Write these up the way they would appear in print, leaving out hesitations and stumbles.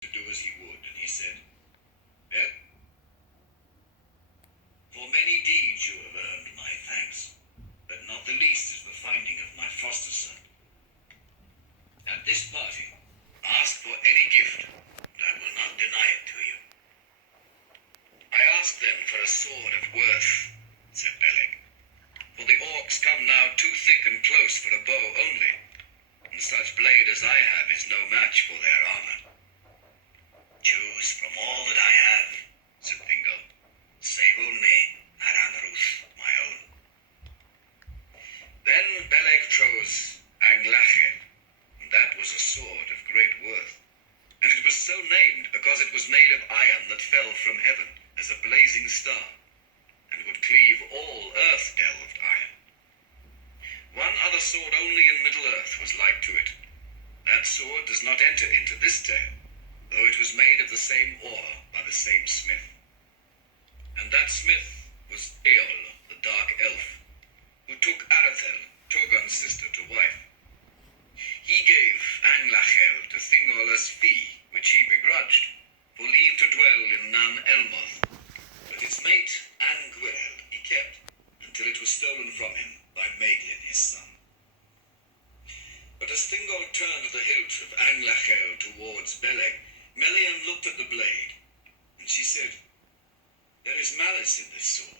to do as he would, and he said, "Well, for many deeds you have earned my thanks, but not the least is the finding of my foster son. At this party, ask for any gift, and I will not deny it to you." "I ask then for a sword of worth," said Beleg, "for the orcs come now too thick and close for a bow only, and such blade as I have is no match for their armor." "Choose from all that I have," said Thingol, "save only Aranruth, my own." Then Beleg chose Anglachel, and that was a sword of great worth, and it was so named because it was made of iron that fell from heaven as a blazing star, and would cleave all earth-delved iron. One other sword only in Middle-earth was like to it. That sword does not enter into this tale, though it was made of the same ore by the same smith. And that smith was Eol, the dark elf, who took Arathel, Turgon's sister, to wife. He gave Anglachel to Thingol as fee, which he begrudged, for leave to dwell in Nam Elmoth, but his mate Angwell he kept, until it was stolen from him by Maeglin his son. But as Thingol turned the hilt of Anglachel towards Beleg, Melian looked at the blade, and she said, "There is malice in this sword.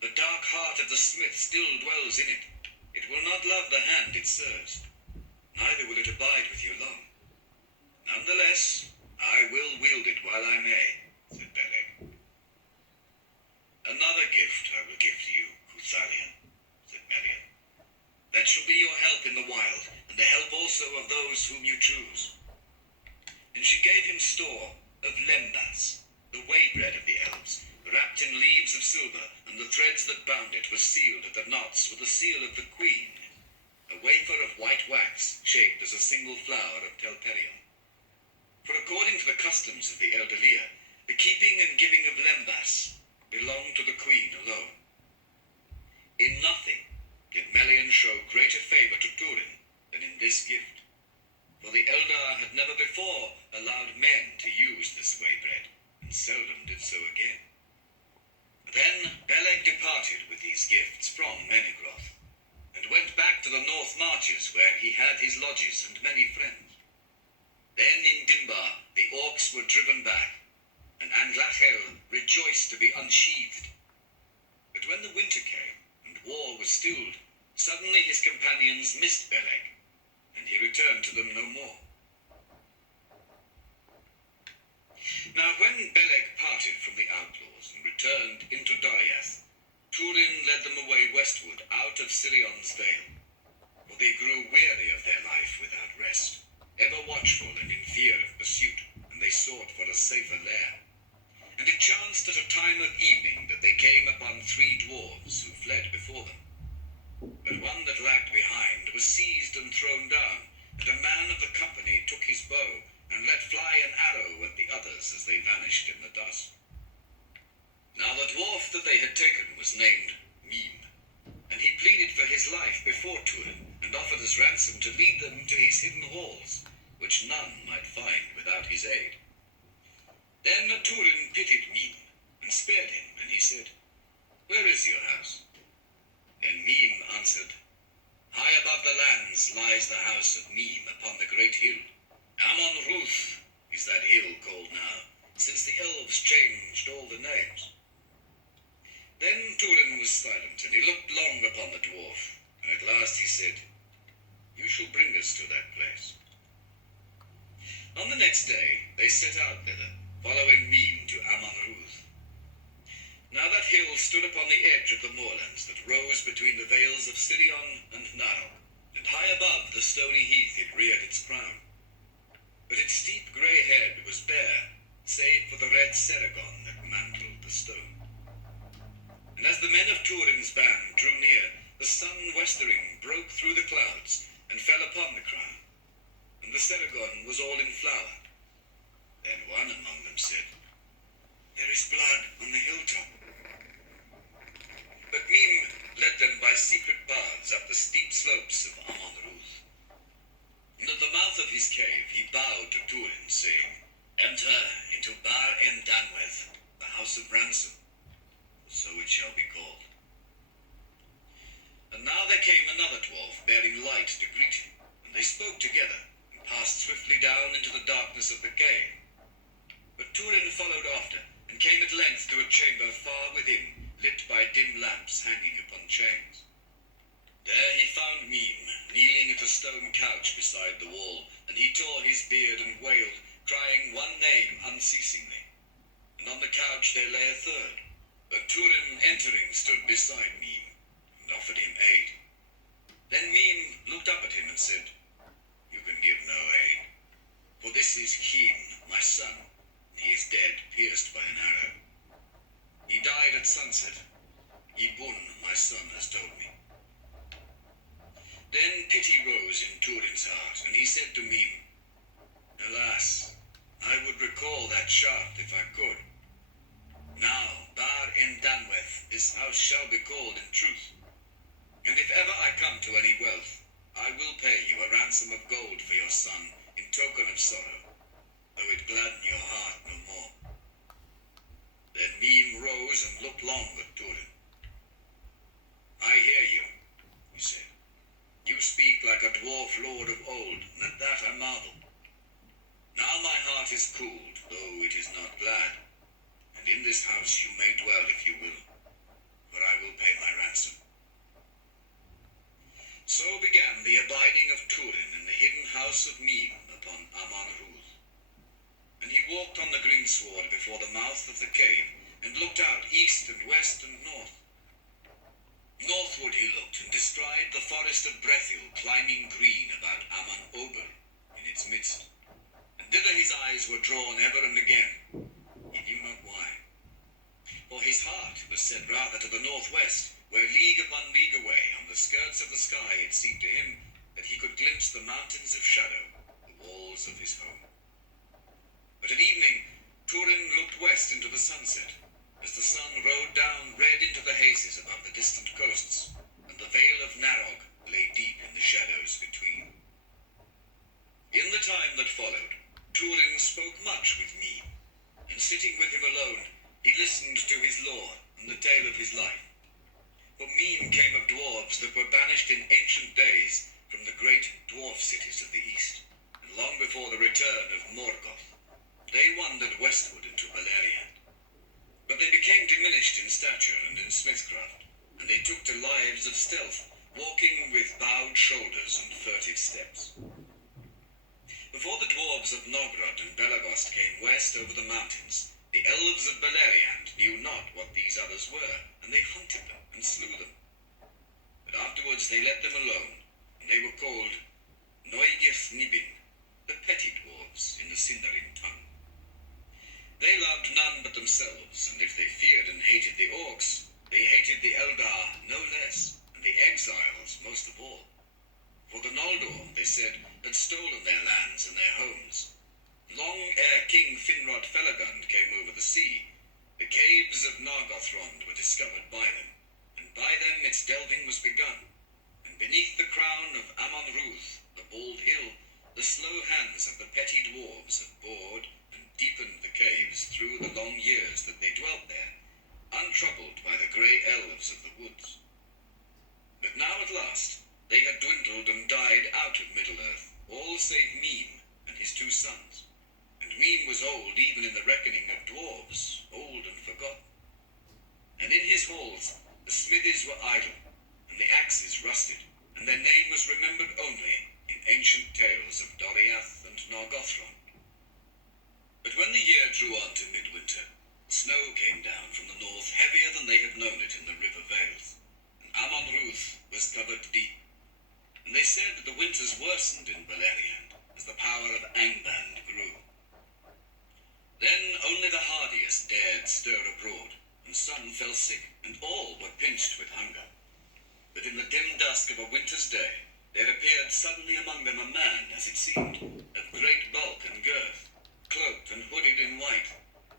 The dark heart of the smith still dwells in it. It will not love the hand it serves, neither will it abide with you long. Nonetheless, I will wield it while I may," said Beleg. "Another gift I will give to you, Cuthalion," said Melian. "That shall be your help in the wild, and the help also of those whom you choose." And she gave him store of lembas, the waybread of the elves, wrapped in leaves of silver, and the threads that bound it were sealed at the knots with the seal of the queen, a wafer of white wax, shaped as a single flower of Telperion. For according to the customs of the Elderlia, the keeping and giving of lembas belonged to the queen alone. In nothing did Melian show greater favor to Turin than in this gift, for the Eldar had never before allowed men to use this waybread, and seldom did so again. Then Beleg departed with these gifts from Menegroth, and went back to the North Marches, where he had his lodges and many friends. Then in Dimbar the orcs were driven back, and Anglachel rejoiced to be unsheathed. But when the winter came, and war was stilled, suddenly his companions missed Beleg, and he returned to them no more. Now when Beleg parted from the outlaws and returned into Doriath, Turin led them away westward out of Sirion's vale, for they grew weary of their life without rest, ever watchful and in fear of pursuit, and they sought for a safer lair. And it chanced at a time of evening that they came upon 3 dwarves who fled before them. But one that lagged behind was seized and thrown down, and a man of the company took his bow and let fly an arrow at the others as they vanished in the dust. Now the dwarf that they had taken was named Mime, and he pleaded for his life before Turin, and offered as ransom to lead them to his hidden halls, which none might find without his aid. Then Turin pitied Mime, and spared him, and he said, "Where is your house?" Then Mime answered, "High above the lands lies the house of Mime upon the great hill. Amon Ruth is that hill called now, since the elves changed all the names." Then Turin was silent, and he looked long upon the dwarf, and at last he said, "You shall bring us to that place." On the next day they set out thither, following Mime to Amon Ruth. Now that hill stood upon the edge of the moorlands that rose between the vales of Sirion and Narok, and high above the stony heath it reared its crown. But its steep grey head was bare, save for the red Seragon that mantled the stone. And as the men of Turin's band drew near, the sun westering broke through the clouds and fell upon the crown, and the Seragon was all in flower. Then one among them said, "There is blood on the hilltop." But Mime led them by secret paths up the steep slopes of Amon Ruth. And at the mouth of his cave he bowed to Turin, saying, "Enter into Bar-en-Danweth, the house of ransom, so it shall be called." And now there came another dwarf bearing light to greet him, and they spoke together and passed swiftly down into the darkness of the cave. But Hurin followed after, and came at length to a chamber far within, lit by dim lamps hanging upon chains. There he found Mime, kneeling at a stone couch beside the wall, and he tore his beard and wailed, crying one name unceasingly. And on the couch there lay a third, but Hurin, entering, stood beside Mime, and offered him aid. Then Mime looked up at him and said, "You can give no aid, for this is Hurin, my son, and he is dead, pierced by an arrow. He died at sunset. Ibun, my son, has told me." Then pity rose in Hurin's heart, and he said to Mime, "Alas, I would recall that shaft if I could. Now, Bar-en-Danweth, this house shall be called in truth. And if ever I come to any wealth, I will pay you a ransom of gold for your son in token of sorrow, though it gladden your heart no more." Then Mime rose and looked long at Hurin. "I hear you," he said. "You speak like a dwarf lord of old, and at that I marvel. Now my heart is cooled, though it is not glad, and in this house you may dwell if you will, for I will pay my ransom." So began the abiding of Hurin in the hidden house of Mime upon Ruth. And he walked on the greensward before the mouth of the cave, and looked out east and west and north. Northward he looked, and descried the forest of Brethil climbing green about Ober in its midst. And thither his eyes were drawn ever and again, he knew not why. For his heart was set rather to the northwest, where league upon league away, on the skirts of the sky, it seemed to him that he could glimpse the mountains of shadow, the walls of his home. But at evening, Hurin looked west into the sunset, as the sun rode down red into the hazes above the distant coasts, and the vale of Narog lay deep in the shadows between. In the time that followed, Hurin spoke much with Mime, and sitting with him alone, he listened to his lore and the tale of his life. For Mime came of dwarves that were banished in ancient days from the great dwarf cities of the east, and long before the return of Morgoth, they wandered westward into Beleriand. But they became diminished in stature and in smithcraft, and they took to lives of stealth, walking with bowed shoulders and furtive steps. Before the dwarves of Nogrod and Belagost came west over the mountains, the elves of Beleriand knew not what these others were, and they hunted them and slew them. But afterwards they let them alone, and they were called Noigith Nibin, the petty dwarves in the Sindarin tongue. They loved none but themselves, and if they feared and hated the orcs, they hated the Eldar no less, and the exiles most of all. For the Noldor, they said, had stolen their lands and their homes. Long ere King Finrod Felagund came over the sea, the caves of Nargothrond were discovered by them, and by them its delving was begun. And beneath the crown of Ruth, the bald hill, the slow hands of the petty dwarves had bored and deepened the caves through the long years that they dwelt there, untroubled by the grey elves of the woods. But now at last they had dwindled and died out of Middle-earth, all save Mime and his two sons. And Mime was old even in the reckoning of dwarves, old and forgotten. And in his halls the smithies were idle, and the axes rusted, and their name was remembered only in ancient tales of Doriath and Nargothrond. But when the year drew on to midwinter, snow came down from the north heavier than they had known it in the river vales, and Ruth was covered deep. And they said that the winters worsened in Beleriand as the power of Angband grew. Then only the hardiest dared stir abroad, and some fell sick, and all were pinched with hunger. But in the dim dusk of a winter's day, there appeared suddenly among them a man, as it seemed, of great bulk and girth, cloaked and hooded in white,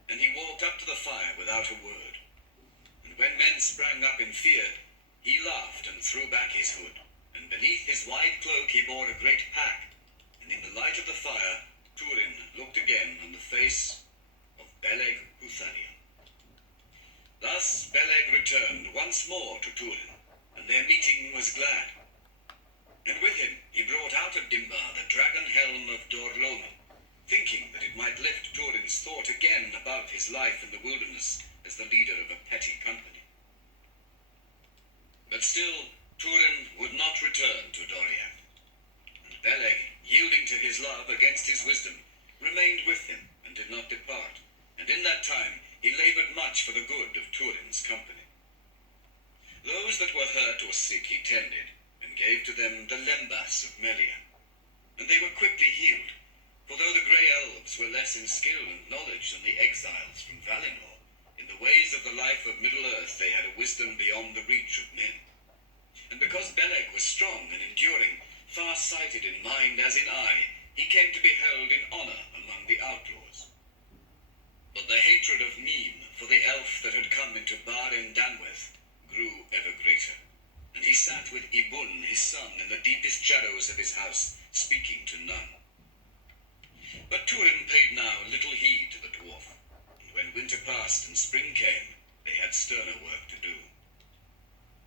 and he walked up to the fire without a word. And when men sprang up in fear, he laughed and threw back his hood, and beneath his wide cloak he bore a great pack, and in the light of the fire Turin looked again on the face of Beleg Huthalion. Thus Beleg returned once more to Turin, and their meeting was glad. And with him he brought out of Dimbar the dragon helm of Dorloman, thinking that it might lift Turin's thought again about his life in the wilderness as the leader of a petty company. But still, Turin would not return to Doriath, and Beleg, yielding to his love against his wisdom, remained with him and did not depart, and in that time he laboured much for the good of Turin's company. Those that were hurt or sick he tended, and gave to them the lembas of Melia, and they were quickly healed, for though the grey elves were less in skill and knowledge than the exiles from Valinor, in the ways of the life of Middle-earth they had a wisdom beyond the reach of men. And because Beleg was strong and enduring, far-sighted in mind as in eye, he came to be held in honour among the outlaws. But the hatred of Mim for the elf that had come into Barren-Danweth grew ever greater, and he sat with Ibun his son in the deepest shadows of his house, speaking to none. But Turin paid now little heed to the dwarf, and when winter passed and spring came, they had sterner work to do.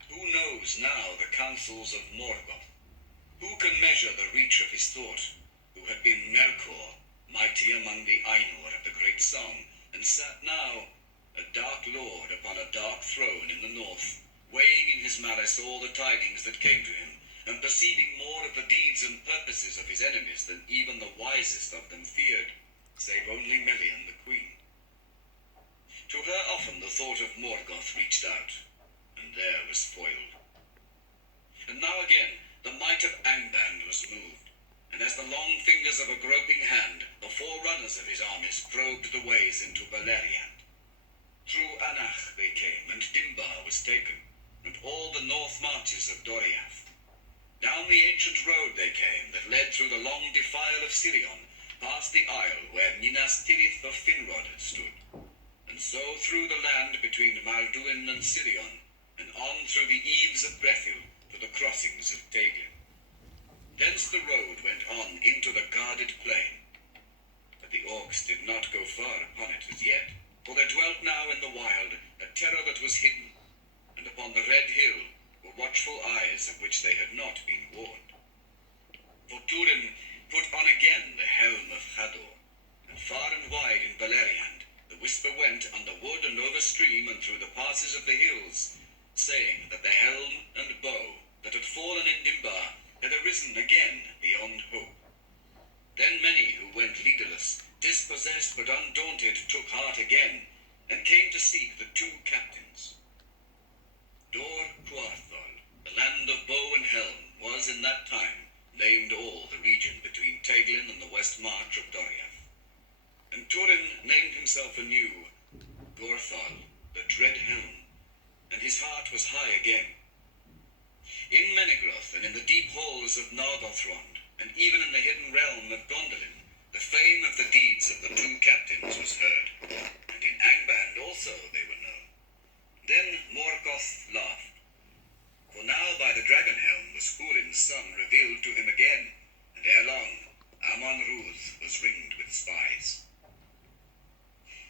Who knows now the counsels of Morgoth? Who can measure the reach of his thought, who had been Melkor, mighty among the Ainur of the great song, and sat now, a dark lord upon a dark throne in the north, weighing in his malice all the tidings that came to him, and perceiving more of the deeds and purposes of his enemies than even the wisest of them feared, save only Melian the queen. To her often the thought of Morgoth reached out, and there was foiled. And now again the might of Angband was moved, and as the long fingers of a groping hand, the forerunners of his armies probed the ways into Beleriand. Through Anach they came, and Dimbar was taken, and all the north marches of Doriath. Down the ancient road they came, that led through the long defile of Sirion, past the isle where Minas Tirith of Finrod had stood, and so through the land between Malduin and Sirion, and on through the eaves of Brethil to the crossings of Teglin. Thence the road went on into the guarded plain, but the orcs did not go far upon it as yet, for there dwelt now in the wild a terror that was hidden, and upon the red hill were watchful eyes of which they had not been warned. For Turin put on again the helm of Hador, and far and wide in Beleriand the whisper went under wood and over stream and through the passes of the hills, saying that the helm and bow that had fallen in Dimbar had arisen again beyond hope. Then many who went leaderless, dispossessed but undaunted, took heart again, and came to seek the two captains. Dor Cuarthol, the land of bow and helm, was in that time named all the region between Teglin and the west march of Doriath. And Turin named himself anew Gorthal, the dread helm, and his heart was high again. In Menegroth and in the deep halls of Nargothrond, and even in the hidden realm of Gondolin, the fame of the deeds of the two captains was heard, and in Angband also they were known. Then Morgoth laughed, for now by the dragon helm was Hurin's son revealed to him again, and ere long Amon-Ruth was ringed with spies.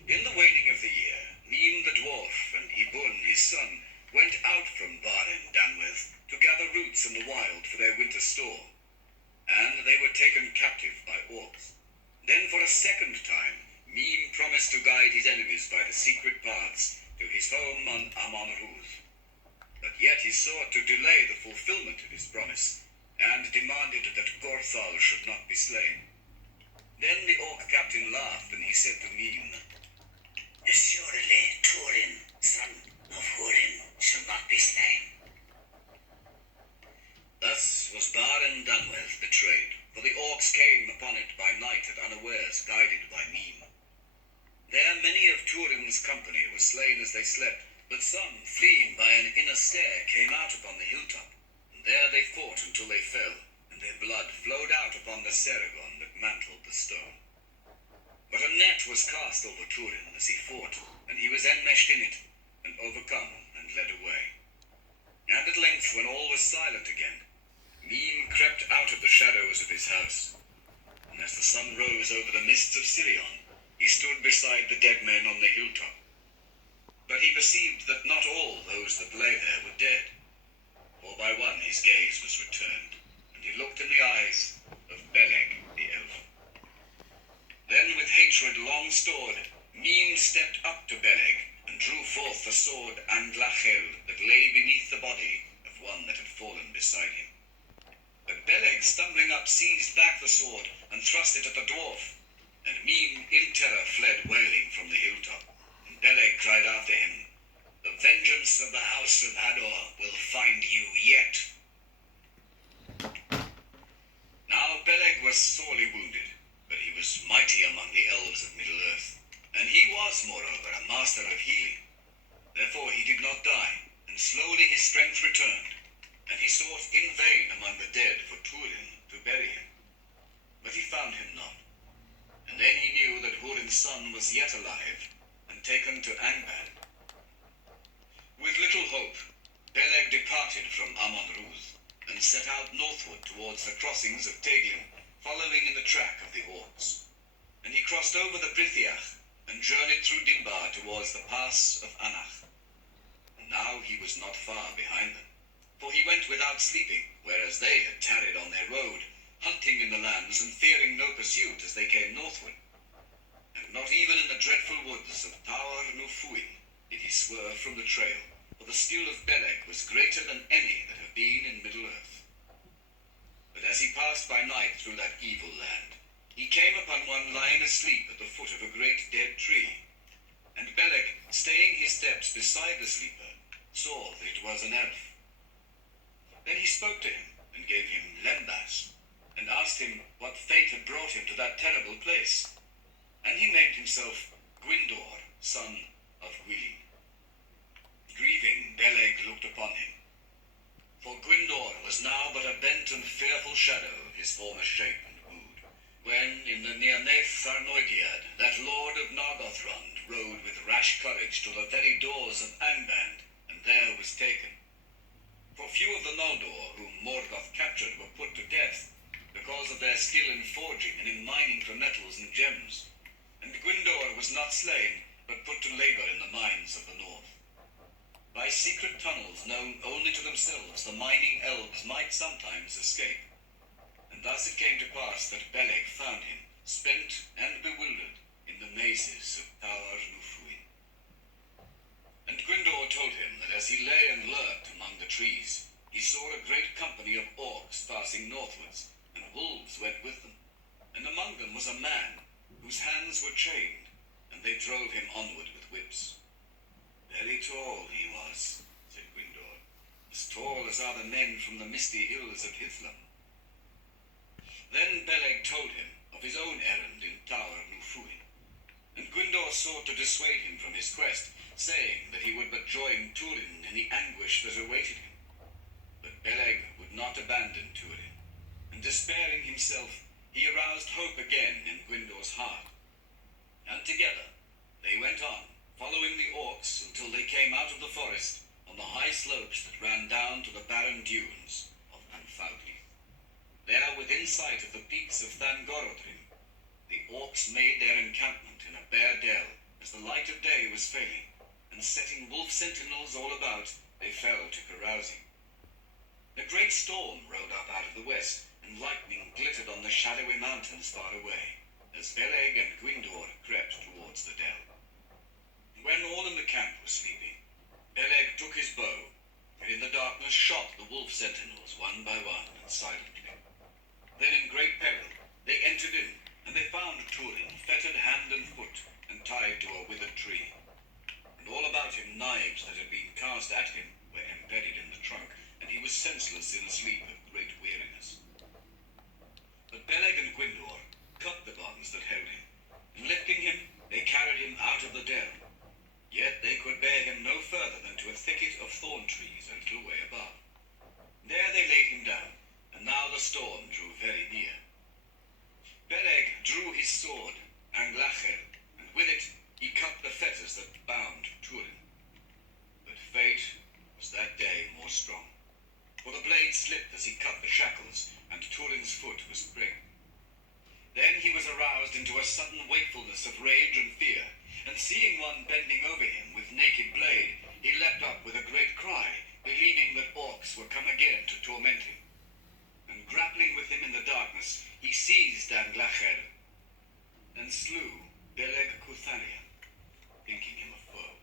In the waning of the year, Mim the dwarf and Ibun his son went out from Barren-Danweth to gather roots in the wild for their winter store, and they were taken captive by orcs. Then for a second time, Mim promised to guide his enemies by the secret paths to his home on Amon-Ruth. But yet he sought to delay the fulfillment of his promise, and demanded that Gorthal should not be slain. Then the orc captain laughed, and he said to Mim, "Assuredly Turin, son of Hurin, shall not be slain." Thus was Barren-Danweth betrayed, for the orcs came upon it by night at unawares, guided by Mim. There many of Turin's company were slain as they slept, but some, fleeing by an inner stair, came out upon the hilltop, and there they fought until they fell, and their blood flowed out upon the Ceragon that mantled the stone. But a net was cast over Turin as he fought, and he was enmeshed in it, and overcome and led away. And at length, when all was silent again, Mim crept out of the shadows of his house. and as the sun rose over the mists of Sirion, he stood beside the dead men on the hilltop. But he perceived that not all those that lay there were dead. For by one his gaze was returned, and he looked in the eyes of Beleg the elf. Then with hatred long stored, Mim stepped up to Beleg, and drew forth the sword Anglachel that lay beneath the body of one that had fallen beside him. But Beleg, stumbling up, seized back the sword, and thrust it at the dwarf, and Mim in terror fled wailing from the hilltop. And Beleg cried after him, "The vengeance of the house of Hador will find you yet." Now Beleg was sorely wounded, but he was mighty among the elves of Middle-earth, and he was, moreover, a master of healing. Therefore he did not die, and slowly his strength returned, and he sought in vain among the dead for Hurin to bury him. But he found him not. And then he knew that Hurin's son was yet alive, and taken to Angband. With little hope, Beleg departed from Amon-Ruth, and set out northward towards the crossings of Teglium, following in the track of the orcs. And he crossed over the Brithiach, and journeyed through Dimbar towards the pass of Anach. And now he was not far behind them, for he went without sleeping, whereas they had tarried on their road, hunting in the lands and fearing no pursuit as they came northward. And not even in the dreadful woods of Tower Nufuin did he swerve from the trail, for the skill of Beleg was greater than any that have been in Middle-earth. But as he passed by night through that evil land, he came upon one lying asleep at the foot of a great dead tree. And Beleg, staying his steps beside the sleeper, saw that it was an elf. Then he spoke to him, and gave him lembas, and asked him what fate had brought him to that terrible place. And he named himself Gwyndor, son of Gwilym. Grieving, Beleg looked upon him. For Gwyndor was now but a bent and fearful shadow of his former shape and mood, when in the Nearnaeth Arnoediad that lord of Nargothrond rode with rash courage to the very doors of Angband, and there was taken. For few of the Noldor whom Morgoth captured were put to death, because of their skill in forging and in mining for metals and gems. And Gwyndor was not slain, but put to labor in the mines of the north. By secret tunnels known only to themselves, the mining elves might sometimes escape. And thus it came to pass that Beleg found him, spent and bewildered, in the mazes of Tower Nufuin. And Gwyndor told him that as he lay and lurked among the trees, he saw a great company of orcs passing northwards, and wolves went with them. And among them was a man, whose hands were chained, and they drove him onward with whips. Very tall he was, said Gwyndor, as tall as are the men from the misty hills of Hithlum. Then Beleg told him of his own errand in Tower Nufuin, and Gwyndor sought to dissuade him from his quest, saying that he would but join Hurin in the anguish that awaited him. But Beleg would not abandon Hurin, and despairing himself, he aroused hope again in Gwyndor's heart. And together they went on, following the orcs until they came out of the forest on the high slopes that ran down to the barren dunes of Anfalgni. There, within sight of the peaks of Thangorodrim, the orcs made their encampment in a bare dell as the light of day was failing, and setting wolf sentinels all about, they fell to carousing. A great storm rode up out of the west, and lightning glittered on the shadowy mountains far away, as Beleg and Gwyndor crept towards the dell. When all in the camp were sleeping, Beleg took his bow, and in the darkness shot the wolf sentinels one by one and silently. Then in great peril they entered in, and they found Hurin fettered hand and foot, and tied to a withered tree. And all about him knives that had been cast at him were embedded in the trunk, and he was senseless in a sleep of great weariness. But Beleg and Gwyndor cut the bonds that held him, and lifting him, they carried him out of the dell. Yet they could bear him no further than to a thicket of thorn trees a little way above. There they laid him down, and now the storm drew very near. Beleg drew his sword, Anglachel, and with it he cut the fetters that bound Hurin. But fate was that day more strong, for the blade slipped as he cut the shackles, and Hurin's foot was pricked. Then was aroused into a sudden wakefulness of rage and fear, and seeing one bending over him with naked blade, he leapt up with a great cry, believing that orcs were come again to torment him. And grappling with him in the darkness, he seized Anglacher and slew Beleg Cutharian, thinking him a foe.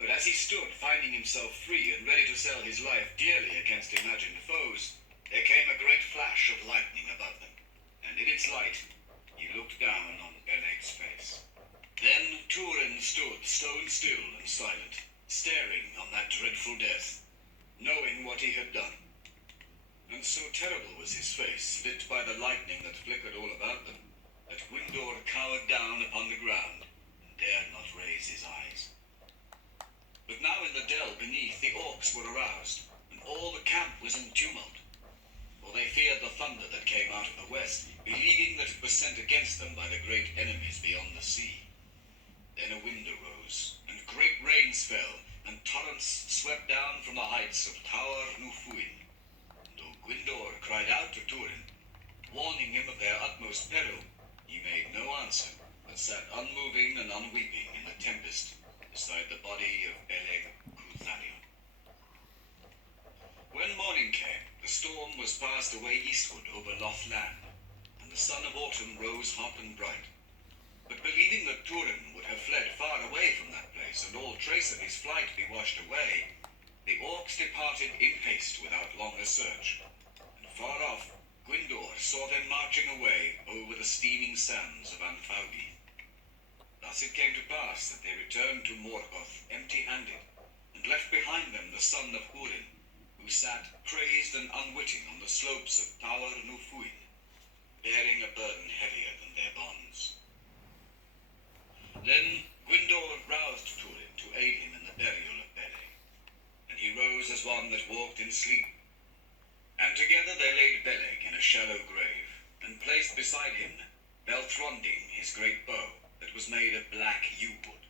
But as he stood, finding himself free and ready to sell his life dearly against imagined foes, there came a great flash of lightning above them, and in its light he looked down on Beleg's face. Then Turin stood stone still and silent, staring on that dreadful death, knowing what he had done. And so terrible was his face, lit by the lightning that flickered all about them, that Gwyndor cowered down upon the ground and dared not raise his eyes. But now in the dell beneath the orcs were aroused, and all the camp was in tumult, for they feared the thunder that came out of the west, believing that it was sent against them by the great enemies beyond the sea. Then a wind arose, and great rains fell, and torrents swept down from the heights of Tower Nufuin. And though Gwyndor cried out to Turin, warning him of their utmost peril, he made no answer, but sat unmoving and unweeping in the tempest beside the body of Beleg Cutharion. When morning came, the storm was passed away eastward over Loth Land, and the sun of autumn rose hot and bright. But believing that Turin would have fled far away from that place, and all trace of his flight be washed away, the orcs departed in haste without longer search, and far off Gwyndor saw them marching away over the steaming sands of Anfaugi. Thus it came to pass that they returned to Morgoth empty-handed, and left behind them the son of Hurin, who sat crazed and unwitting on the slopes of Tower Nufuin, bearing a burden heavier than their bonds. Then Gwyndor roused Turin to aid him in the burial of Beleg, and he rose as one that walked in sleep. And together they laid Beleg in a shallow grave, and placed beside him Belthronding, his great bow, that was made of black yew wood.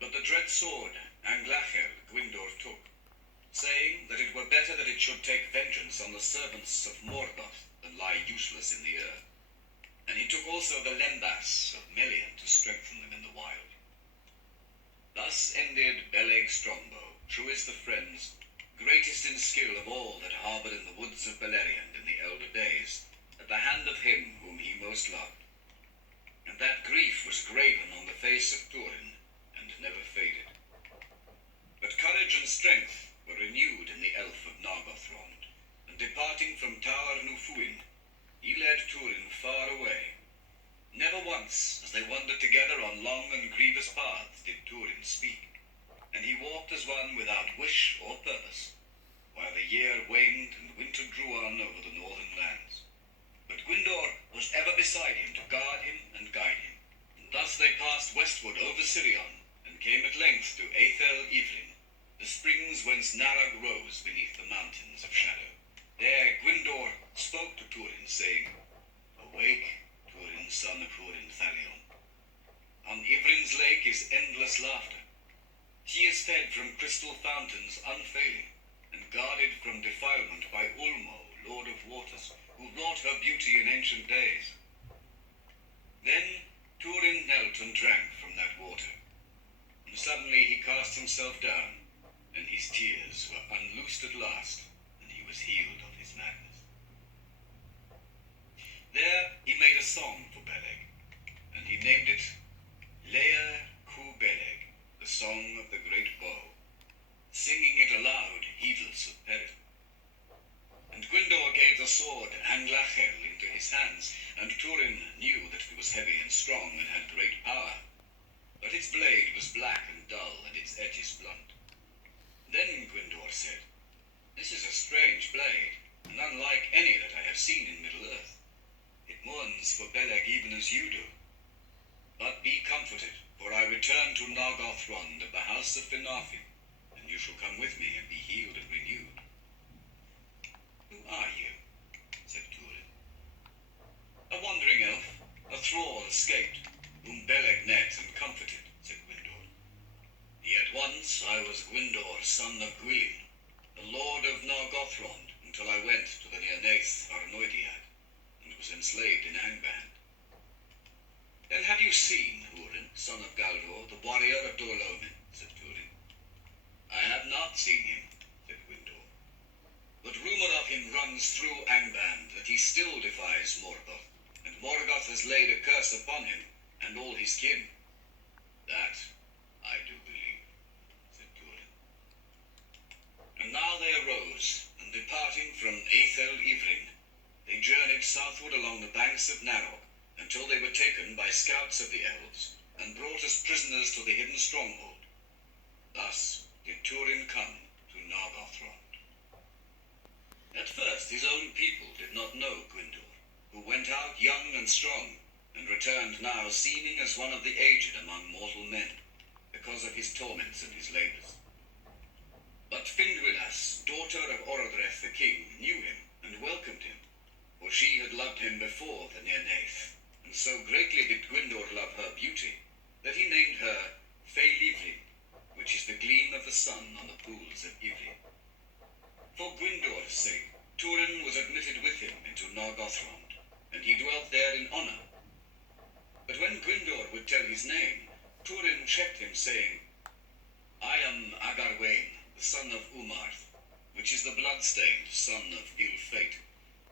But the dread sword Anglacher Gwyndor took, saying that it were better that it should take vengeance on the servants of Morgoth than lie useless in the earth. And he took also the lembas of Melian to strengthen them in the wild. Thus ended Beleg Strongbow, truest of friends, greatest in skill of all that harboured in the woods of Beleriand in the elder days, at the hand of him whom he most loved. And that grief was graven on the face of Turin, and never faded. But courage and strength were renewed in the elf of Nargothrond, and departing from Tower Nufuin, he led Turin far away. Never once, as they wandered together on long and grievous paths, did Turin speak, and he walked as one without wish or purpose, while the year waned and winter drew on over the northern lands. But Gwyndor was ever beside him to guard him and guide him. And thus they passed westward over Sirion, and came at length to Aethel Evelyn, the springs whence Narag rose beneath the mountains of shadow. There Gwyndor spoke to Turin, saying, "Awake, Turin, son of Hurin Thalion. On Ivrin's lake is endless laughter. She is fed from crystal fountains unfailing, and guarded from defilement by Ulmo, lord of waters, who wrought her beauty in ancient days." Then Turin knelt and drank from that water, and suddenly he cast himself down, and his tears were unloosed at last, and he was healed of his madness. There he made a song for Beleg, and he named it Leir Cu Beleg, the song of the great bow, singing it aloud, heedless of peril. And Gwyndor gave the sword Anglachel into his hands, and Turin knew that it was heavy and strong and had great power, but its blade was black and dull, and its edges blunt. Then Gwyndor said, "This is a strange blade, and unlike any that I have seen in Middle-earth. It mourns for Beleg even as you do. But be comforted, for I return to Nargothrond of the house of Finarfin, and you shall come with me and be healed and renewed." "Who are you?" said Turin. "A wandering elf, a thrall escaped, whom Beleg met and comforted," said Gwyndor. "Yet once I was Gwyndor, son of Gwilym, the lord of Nargothrond, until I went to the Nearnaeth Arnoediad, and was enslaved in Angband. Then have you seen Hurin, son of Galdor, the warrior of Dorlomin? Said Turin. I have not seen him, said Gwyndor. But rumour of him runs through Angband that he still defies Morgoth, and Morgoth has laid a curse upon him and all his kin. That I do believe, said Turin. And now they arose, and departing from Aethel Ivrin, they journeyed southward along the banks of Narog, until they were taken by scouts of the elves, and brought as prisoners to the hidden stronghold. Thus did Turin come to Nargothrond. At first his own people did not know Gwyndor, who went out young and strong, and returned now seeming as one of the aged among mortal men, because of his torments and his labours. But Findwylas, daughter of Orodreth the king, knew him, and welcomed him, for she had loved him before the Nirnaeth, and so greatly did Gwyndor love her beauty, that he named her Feilivrin, which is the gleam of the sun on the pools of Ivri. For Gwyndor's sake, Turin was admitted with him into Nargothrond, and he dwelt there in honour. But when Gwyndor would tell his name, Turin checked him, saying, I am Agarwain, the son of Umarth, which is the blood-stained son of ill-fate,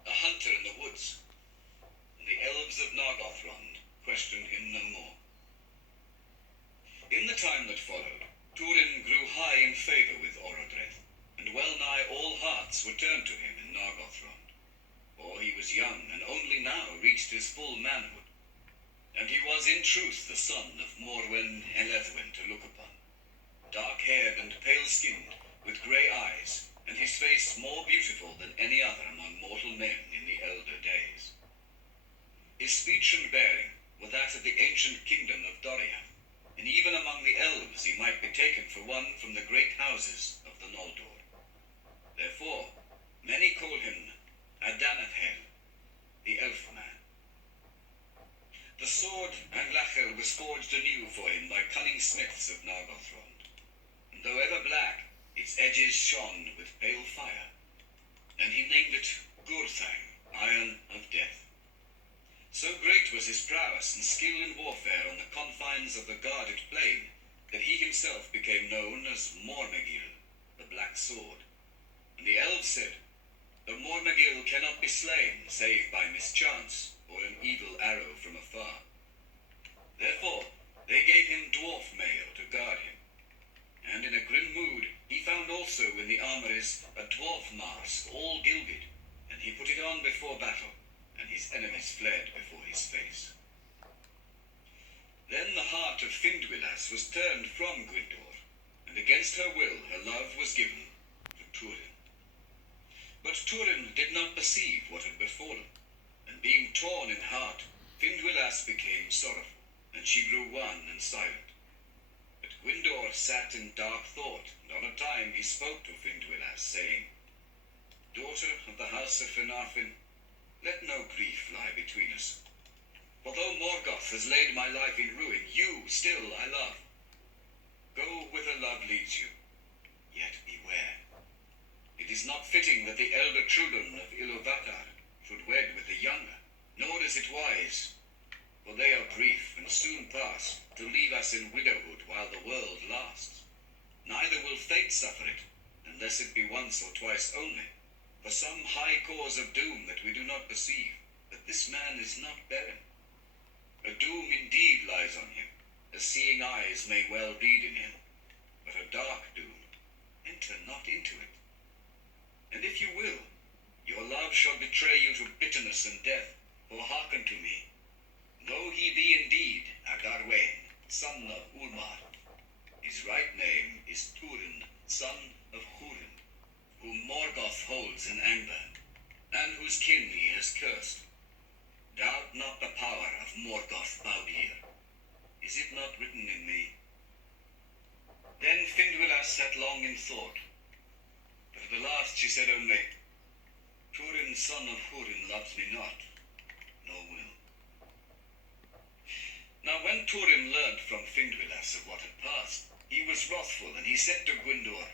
a hunter in the woods. And the elves of Nargothrond questioned him no more. In the time that followed, Turin grew high in favour with Orodreth, and well-nigh all hearts were turned to him in Nargothrond, for he was young and only now reached his full manhood. And he was in truth the son of Morwen Elethwin to look upon, dark-haired and pale-skinned, with grey eyes, and his face more beautiful than any other among mortal men in the elder days. His speech and bearing were that of the ancient kingdom of Doriath, and even among the elves he might be taken for one from the great houses of the Noldor. Therefore, many call him Adanathel, the Elf-man. The sword Anglachel was forged anew for him by cunning smiths of Nargothrond, and though ever black, its edges shone with pale fire, and he named it Gurthang, Iron of Death. So great was his prowess and skill in warfare on the confines of the guarded plain, that he himself became known as Mormegil, the Black Sword. And the elves said, the Mormegil cannot be slain save by mischance, or an evil arrow from afar. Therefore, they gave him dwarf mail to guard him. And in a grim mood, he found also in the armories a dwarf mask all gilded, and he put it on before battle, and his enemies fled before his face. Then the heart of Findwylas was turned from Gwyndor, and against her will her love was given to Turin. But Turin did not perceive what had befallen, and being torn in heart, Findwylas became sorrowful, and she grew wan and silent. But Gwyndor sat in dark thought, and on a time he spoke to Findwylas, saying, Daughter of the house of Finarfin, let no grief lie between us. For though Morgoth has laid my life in ruin, you still I love. Go whither love leads you, yet beware. It is not fitting that the elder children of Iluvatar should wed with the younger, nor is it wise, for they are brief and soon pass, to leave us in widowhood while the world lasts. Neither will fate suffer it, unless it be once or twice only, for some high cause of doom that we do not perceive, that this man is not barren. A doom indeed lies on him, as seeing eyes may well read in him, but a dark doom. Enter not into it. And if you will, your love shall betray you to bitterness and death, for hearken to me. Though he be indeed Agarwain, son of Ulmar, his right name is Turin, son of Hurin, whom Morgoth holds in Angband, and whose kin he has cursed. Doubt not the power of Morgoth Baugir. Is it not written in me? Then Findwylas sat long in thought, but at the last she said only, Turin, son of Hurin, loves me not, nor will. Now when Turin learnt from Findwylas of what had passed, he was wrathful, and he said to Gwyndor,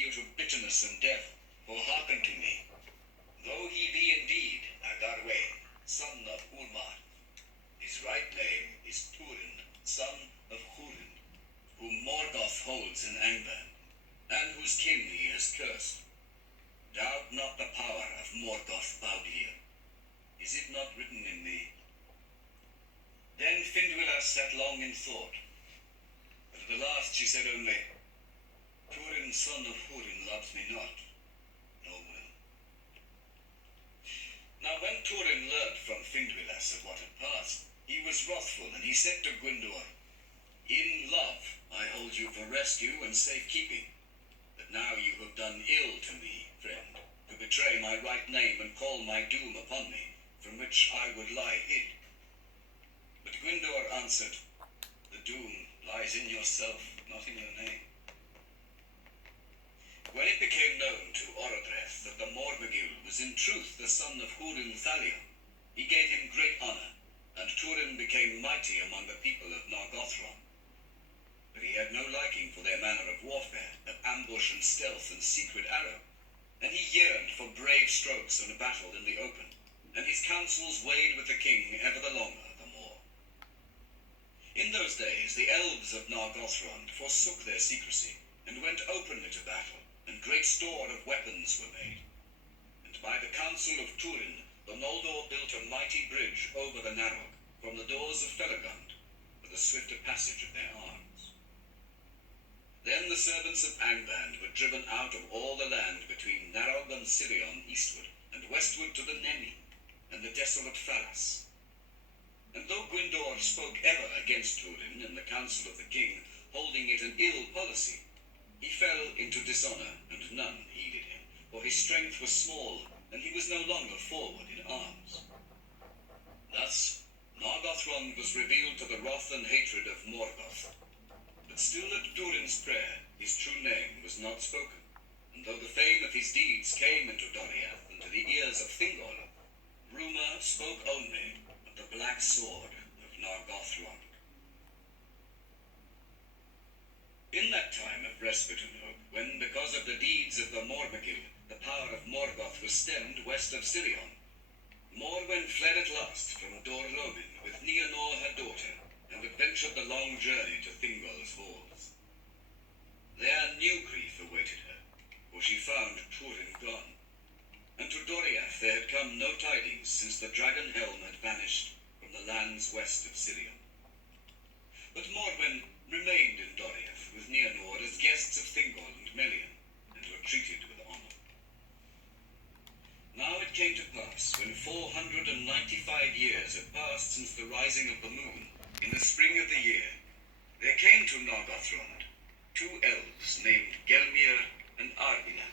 you to bitterness and death, for hearken to me. Though he be indeed Agarwe, son of Ulmar, his right name is Turin, son of Hurin, whom Morgoth holds in Angband, and whose kin he has cursed. Doubt not the power of Morgoth Baugir. Is it not written in thee? Then Finduilas sat long in thought, but at the last she said only, Turin, son of Hurin, loves me not, nor will. Now when Turin learnt from Finduilas of what had passed, he was wrathful, and he said to Gwyndor, In love I hold you for rescue and safekeeping, but now you have done ill to me, friend, to betray my right name and call my doom upon me, from which I would lie hid. But Gwyndor answered, The doom lies in yourself, not in your name. When it became known to Orodreth that the Mormegil was in truth the son of Hurin Thalion, he gave him great honor, and Turin became mighty among the people of Nargothrond. But he had no liking for their manner of warfare, of ambush and stealth and secret arrow, and he yearned for brave strokes and battle in the open, and his counsels weighed with the king ever the longer the more. In those days the elves of Nargothrond forsook their secrecy, and went openly to battle, and great store of weapons were made. And by the counsel of Turin, the Noldor built a mighty bridge over the Narog, from the doors of Felagund, for the swifter passage of their arms. Then the servants of Angband were driven out of all the land between Narog and Sirion eastward, and westward to the Nemi, and the desolate Falas. And though Gwyndor spoke ever against Turin in the council of the king, holding it an ill policy, he fell into dishonor, and none heeded him, for his strength was small, and he was no longer forward in arms. Thus, Nargothrond was revealed to the wrath and hatred of Morgoth. But still at Durin's prayer, his true name was not spoken, and though the fame of his deeds came into Doriath and to the ears of Thingol, rumor spoke only of the black sword of Nargothrond. In that time of respite and hope, when, because of the deeds of the Mormegil, the power of Morgoth was stemmed west of Sirion, Morwen fled at last from Dor Lomin with Nienor her daughter, and adventured the long journey to Thingol's halls. There new grief awaited her, for she found Turin gone, and to Doriath there had come no tidings since the dragon helm had vanished from the lands west of Sirion. But Morwen remained in Doriath with Nienor as guests of Thingol and Melian, and were treated with honor. Now it came to pass, when 495 years had passed since the rising of the moon, in the spring of the year, there came to Nargothrond 2 elves named Gelmir and Arvina,